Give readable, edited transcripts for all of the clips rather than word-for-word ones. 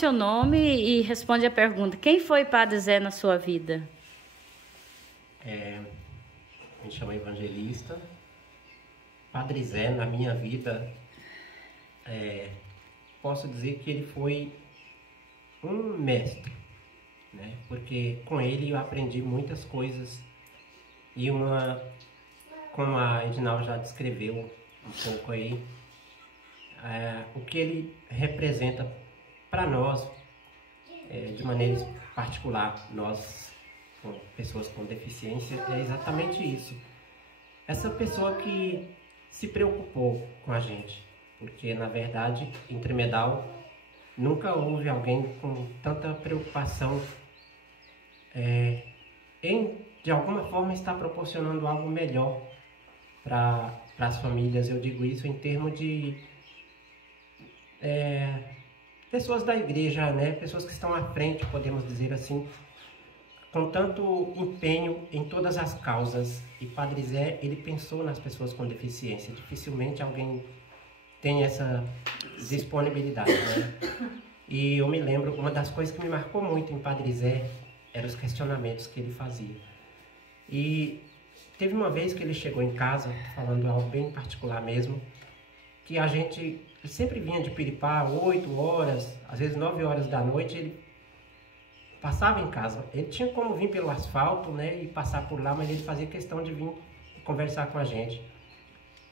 Seu nome e responde a pergunta. Quem foi Padre Zé na sua vida? Me chamo Evangelista. Padre Zé, na minha vida, posso dizer que ele foi um mestre, né? Porque com ele eu aprendi muitas coisas e como a Edinal já descreveu um pouco aí, o que ele representa para nós, de maneira particular, nós, pessoas com deficiência, é exatamente isso. Essa pessoa que se preocupou com a gente, porque na verdade em Tremedal nunca houve alguém com tanta preocupação em de alguma forma estar proporcionando algo melhor para as famílias. Eu digo isso em termos de pessoas da igreja, né? Pessoas que estão à frente, podemos dizer assim, com tanto empenho em todas as causas. E Padre Zé, ele pensou nas pessoas com deficiência. Dificilmente alguém tem essa disponibilidade, né? E eu me lembro, uma das coisas que me marcou muito em Padre Zé eram os questionamentos que ele fazia. E teve uma vez que ele chegou em casa, falando algo bem particular mesmo, que a gente sempre vinha de Piripá, 8 horas, às vezes 9 horas da noite, ele passava em casa. Ele tinha como vir pelo asfalto, né, e passar por lá, mas ele fazia questão de vir conversar com a gente.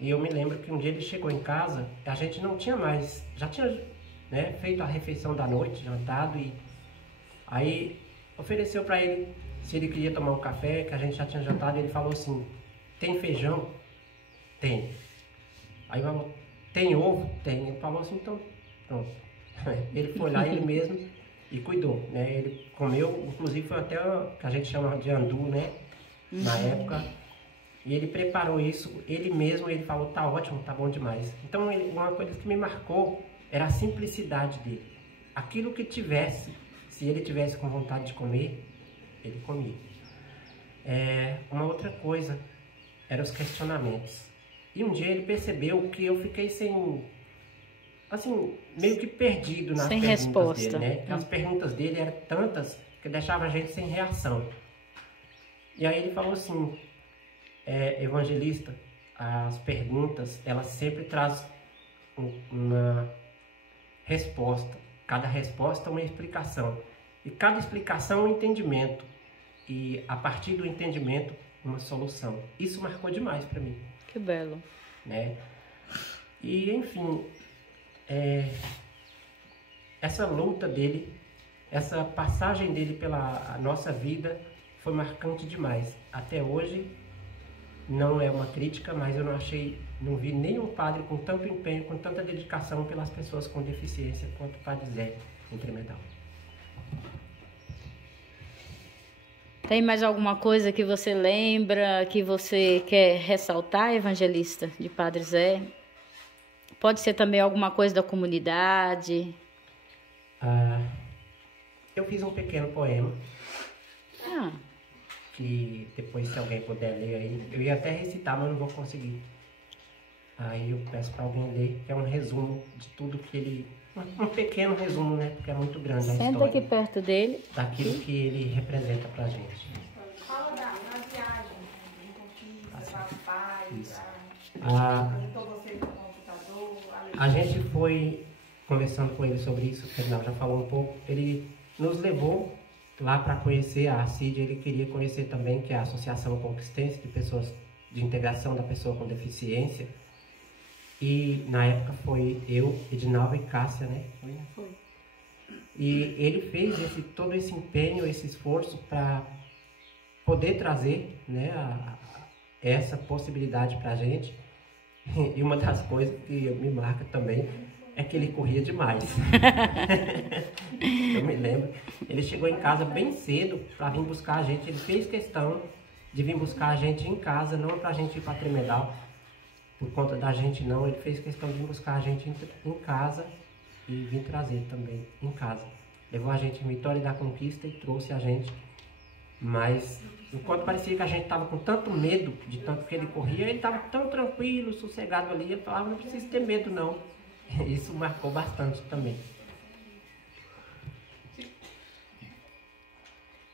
E eu me lembro que um dia ele chegou em casa, a gente não tinha mais, já tinha, né, feito a refeição da noite, jantado, e aí ofereceu para ele se ele queria tomar um café, que a gente já tinha jantado, e ele falou assim: tem feijão? Tem. Aí falou: tem ovo? Tem. Ele falou assim: então pronto. Ele foi lá ele mesmo e cuidou, né? Ele comeu, inclusive foi até que a gente chama de andu, né? Na época. E ele preparou isso, ele mesmo, ele falou: tá ótimo, tá bom demais. Então uma coisa que me marcou era a simplicidade dele. Aquilo que tivesse, se ele tivesse com vontade de comer, ele comia. Uma outra coisa eram os questionamentos. E um dia ele percebeu que eu fiquei sem, assim, meio que perdido nas sem perguntas resposta dele, né? As perguntas dele eram tantas que deixava a gente sem reação. E aí ele falou assim: Evangelista, as perguntas, elas sempre trazem uma resposta. Cada resposta é uma explicação. E cada explicação é um entendimento. E a partir do entendimento, uma solução. Isso marcou demais para mim. Que belo. Né? E, enfim, essa luta dele, essa passagem dele pela nossa vida foi marcante demais. Até hoje, não é uma crítica, mas eu não vi nenhum padre com tanto empenho, com tanta dedicação pelas pessoas com deficiência quanto o Padre Zé em Tremedal. Tem mais alguma coisa que você lembra, que você quer ressaltar, Evangelista, de Padre Zé? Pode ser também alguma coisa da comunidade. Eu fiz um pequeno poema, Ah, que depois, se alguém puder ler aí, eu ia até recitar, mas não vou conseguir. Aí eu peço para alguém ler, que é um resumo de tudo que ele... Um pequeno resumo, né? Porque é muito grande a senta história. aqui perto dele. Daquilo que ele representa pra gente. Fala da viagem, em conquista, da paz, Isso. conectou você com o computador, A gente foi conversando com ele sobre isso, o Fernando já falou um pouco. Ele nos levou lá para conhecer a ACID, ele queria conhecer também, que é a Associação Conquistense de Pessoas de Integração da Pessoa com Deficiência. E na época foi eu, Edinalva e Cássia, né? Foi. E ele fez todo esse empenho, esse esforço para poder trazer, né, essa possibilidade para a gente. E uma das coisas que me marca também é que ele corria demais. Eu me lembro, ele chegou em casa bem cedo para vir buscar a gente. Ele fez questão de vir buscar a gente em casa, não para a gente ir para Tremedal. Por conta da gente não, ele fez questão de vir buscar a gente em casa e vir trazer também em casa. Levou a gente em Vitória da Conquista e trouxe a gente. Mas enquanto parecia que a gente estava com tanto medo de tanto que ele corria, ele estava tão tranquilo, sossegado ali. Ele falava: não precisa ter medo não. Isso marcou bastante também.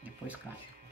Depois Cássio.